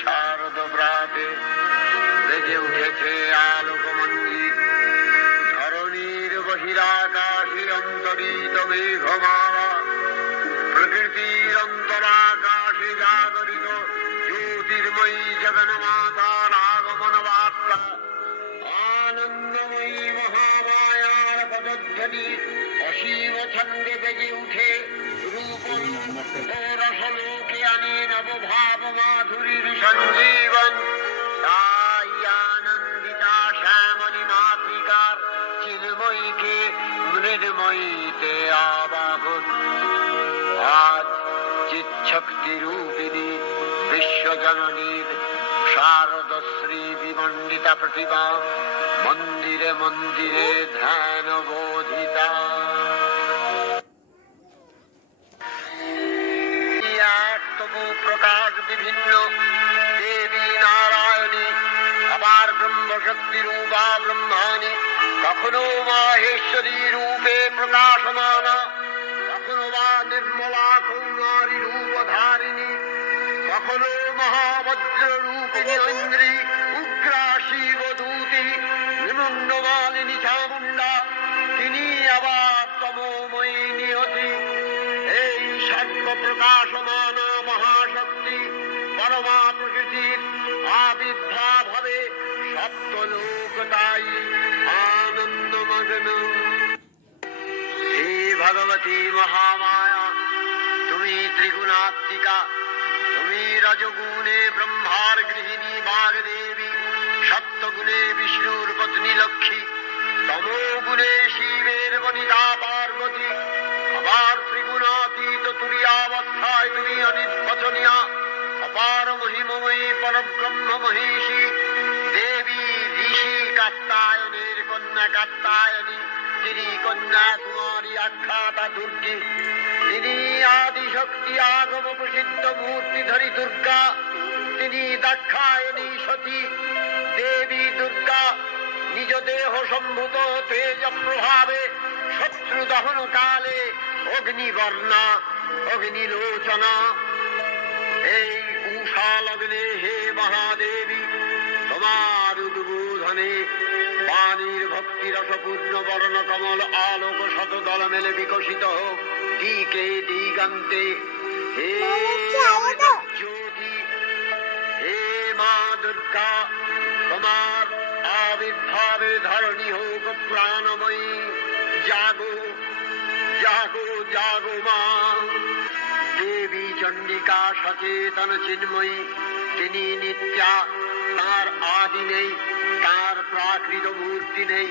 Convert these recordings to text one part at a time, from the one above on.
শারদ প্রাতে বেজে উঠেছে আলোকমঞ্জিত, ধরণীর বহিরাকাশে অন্তরিত মেঘমালা, প্রকৃতির অন্তরাকাশে জাগরিত জ্যোতির্ময়ী জগন্মাতার আগমন বার্তা, আনন্দময়ী মহামায়ার পদধ্বনি অসীম ছন্দে বেজে উঠে রূপ ও রসলোকে আনে নবভাব মাধুরীর সঞ্জীবন। তাই আনন্দিতা শ্যামলী মাতৃকার চিন্ময়ীকে মৃন্ময়ীতে আবাহন। আজ চিৎশক্তি রূপিণী বিশ্বজননীর শারদশ্রী বিমণ্ডিতা প্রতিমা মন্দিরে মন্দিরে ধ্যান বোধিতা। তবু প্রকাশ বিভিন্ন দেবী নারায়ণী, আবার ব্রহ্মশক্তি রূপা ব্রহ্মাণী, কখনো মাহেশ্বরী রূপে প্রকাশমানা, কখনো বা নির্মলা কৌমারী রূপধারিণী, কখনো মহাবজ্র রূপিণী ঐন্দ্রী, উগ্রা শিবদূতি, নিমগ্নমালিনী চামুণ্ডা, তিনি আবার তমোময়ী নিয়তি। এই সর্বপ্রকাশমানা মহাশক্তি পরমা প্রকৃতির আবির্ভাব হবে সপ্তলোক, তাই আনন্দমগ্ন। হে ভগবতী মহামায়া, তুমি ত্রিগুণাত্মিকা, তুমি রজগুণে ব্রহ্মার গৃহিণী বাগদেবী, সত্যগুণে বিষ্ণুর পত্নী লক্ষ্মী, তমোগুণে শিবের বনিতা পার্বতী, আবার ত্রিগুণাতীত তুরীয়াবস্থায় তুমি অনির্বচনীয়া অপার মহিমময়ী পরব্রহ্ম মহিষী দেবী, ঋষি কাত্যায়নের কন্যা কাত্যায়নী, তিনি কন্যা কুমারী আখ্যাতা দুর্গী, তিনি আদিশক্তি আগম প্রসিদ্ধ মূর্তিধরী দুর্গা, তিনি দাক্ষায়ণী সতী দেবী দুর্গা, নিজ দেহ সম্ভূত তেজ প্রভাবে শত্রু দহন কালে অগ্নিবর্ণা অগ্নিলোচনা। এই উষা লগ্নে হে মহাদেবী, তোমার উদ্বোধনে পানির ভক্তি রসপূর্ণ বর্ণ কমল আলোক শতদল মেলে বিকশিত হোক দিকে দিগন্তে। হে জ্যোতি, হে মা দুর্গা, তোমার আবির্ভাবে ধরণী হোক প্রাণময়ী। জাগো জাগো জাগো মা। দেবী চণ্ডিকা সচেতন চিন্ময়ী, তিনি নিত্যা, তার আদি নেই, তার প্রাকৃত মূর্তি নেই।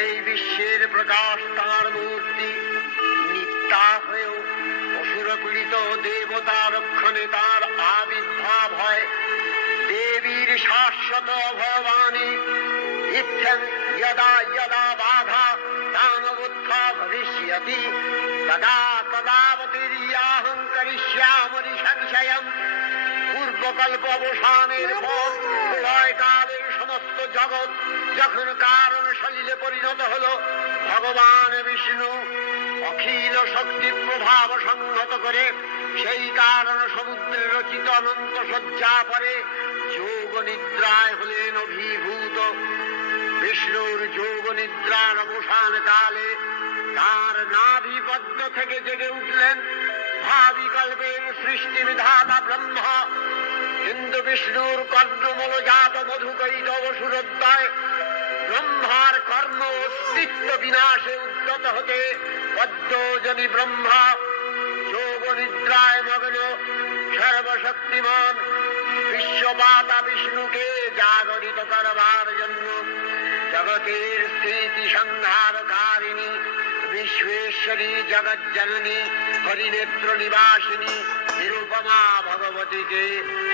এই বিশ্বের প্রকাশ তার মূর্তি, নিত্যা হয়েও অসুরপীড়িত দেবতা রক্ষণে তার আবির্ভাব হয়। দেবীর শাশ্বত ভবানী ইত্যং যদা যদা বাধা দানবোত্থা ভবিষ্যতি তদা তদাবতীর্যাহং করিষ্যামি সংশয়ম। পূর্বকল্প অবসানের পর প্রলয়কালের সমস্ত জগৎ যখন কারণ সলিলে পরিণত হলো, ভগবান বিষ্ণু অখিল শক্তি প্রভাব সংহত করে সেই কারণ সমুদ্রে রচিত অনন্ত শয্যা পরে যোগ নিদ্রায় হলেন অভিভূত। বিষ্ণুর যোগ নিদ্রার অবসান কালে তার নাভি পদ্ম থেকে জেগে উঠলেন ভাবিকল্পের সৃষ্টি বিধাতা ব্রহ্মা। কিন্তু বিষ্ণুর কর্ণমূলজাত মধুকৈটব সুরোদ্দয় ব্রহ্মার কর্ম অস্তিত্ব বিনাশে উদ্যত হতে পদ্মজনী ব্রহ্মা যোগ নিদ্রায় মগ্ন সর্বশক্তিমান বিশ্বমাতা বিষ্ণুকে জাগরিত করবার জন্য জগতের স্থিতি সংহারকারিণী বিশ্বেশ্বরী জগজ্জননী হরিনেত্র নিবাসিনী নিরুপমা ভগবতীকে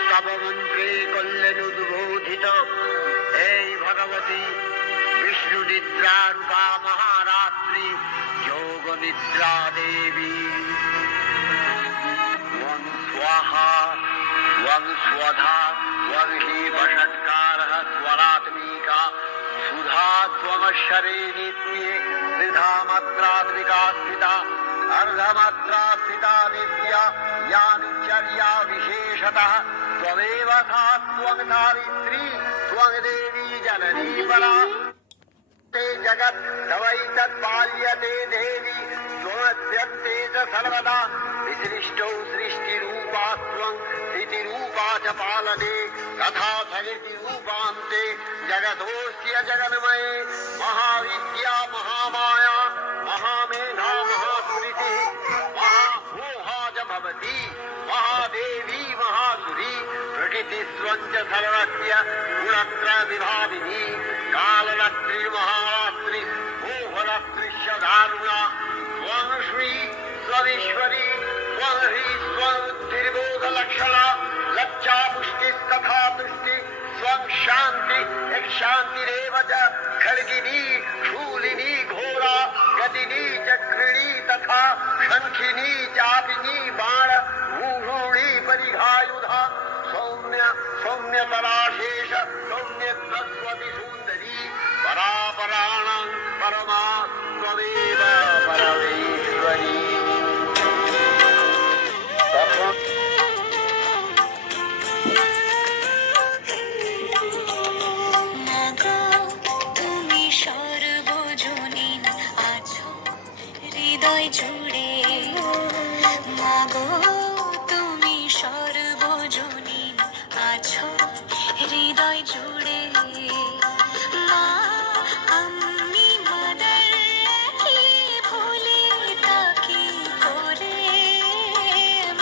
স্তবমন্ত্রে করলেন উদ্বোধিত। এই ভগবতী বিষ্ণু নিদ্রা রূপা মহারাত্রি যোগ নিদ্রা দেবী। ওং স্বাহা ওং স্বধা ওং হি বষৎকারः স্বরাত্মিকা সুধা ত্বমশ্বরে নিত্যে ত্রিধা মাত্রাত্মিকা স্থিতা अर्धमात्रा स्थिता विद्या या निचर्या विशेषतः त्वमेव सा त्वं धारित्री त्वं देवी जननी परा ते जगत् तवैतत्पाल्यते देवी त्वमस्यन्ते च सर्वदा विसृष्टौ सृष्टिरूपा त्वं स्थितिरूपा च पालने तथा प्रकृतिरूपान्ते जगतोऽस्य जगन्मये महाविद्या महामाया महामेधा महास्मृतिः महामोहा च भवति महादेवी महासुरी प्रकृतिस्त्वं च सर्वस्य गुणत्रयविभाविनी कालरात्रिर्महारात्रि मोहरात्रिश्च दारुणा त्वं श्री स्वरीश्वरी त्वं ह्री स्वबुद्धिर्बोधलक्षणा लज्जा पुष्टिस्तथा तुष्टि स्वं शान्ति एक शान्तिरेव च खड्गिनी शूलिनी घोरा गदिनी चक्रिणी तथा शङ्खिनी चापिनी बाण मूढूणी परिघायुधा सौम्य सौम्यतराशेष सौम्यत्वस्वति सुन्दरी परापराणां परमा त्वमेव परमेश्वरी হৃদয় জুড়ে মাগো তুমি সর্বজনীন আছো হৃদয় জুড়ে মা আমি মাদার কি ভুলি তাকে করে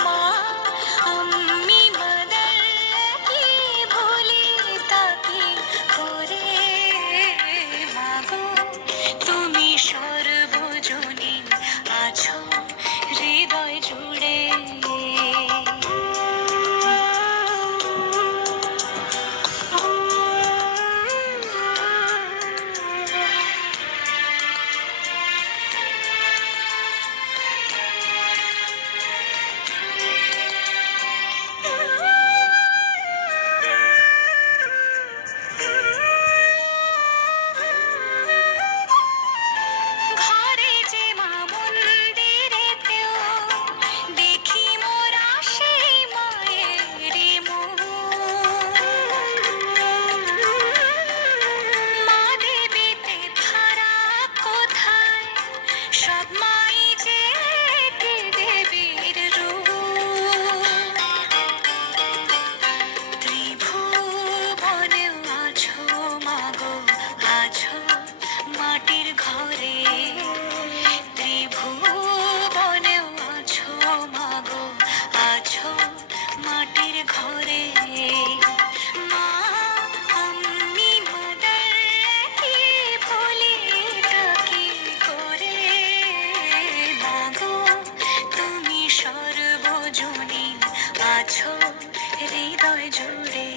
মা আমি মাদার কি ভুলি তাকে করে মাগো তুমি সর্বজনীন আছো হৃদয় জুড়ে ঘরে যে মা মন্দিরেতেও দেখি মোরা সেই মায়েরই মুখ মা দেবীতে ধারা কোথায় সব মাই যে একে দেবীর রূপ ত্রিভুবনেও আছো মাগো আছো মাটির ঘরে ত্রিভুবনেও আছো মাগো আছো মাটির ঘরে মা আমি মাদার কি ভুলি তাকে করে মাগো তুমি সর্বজনীন আছো হৃদয় জুড়ে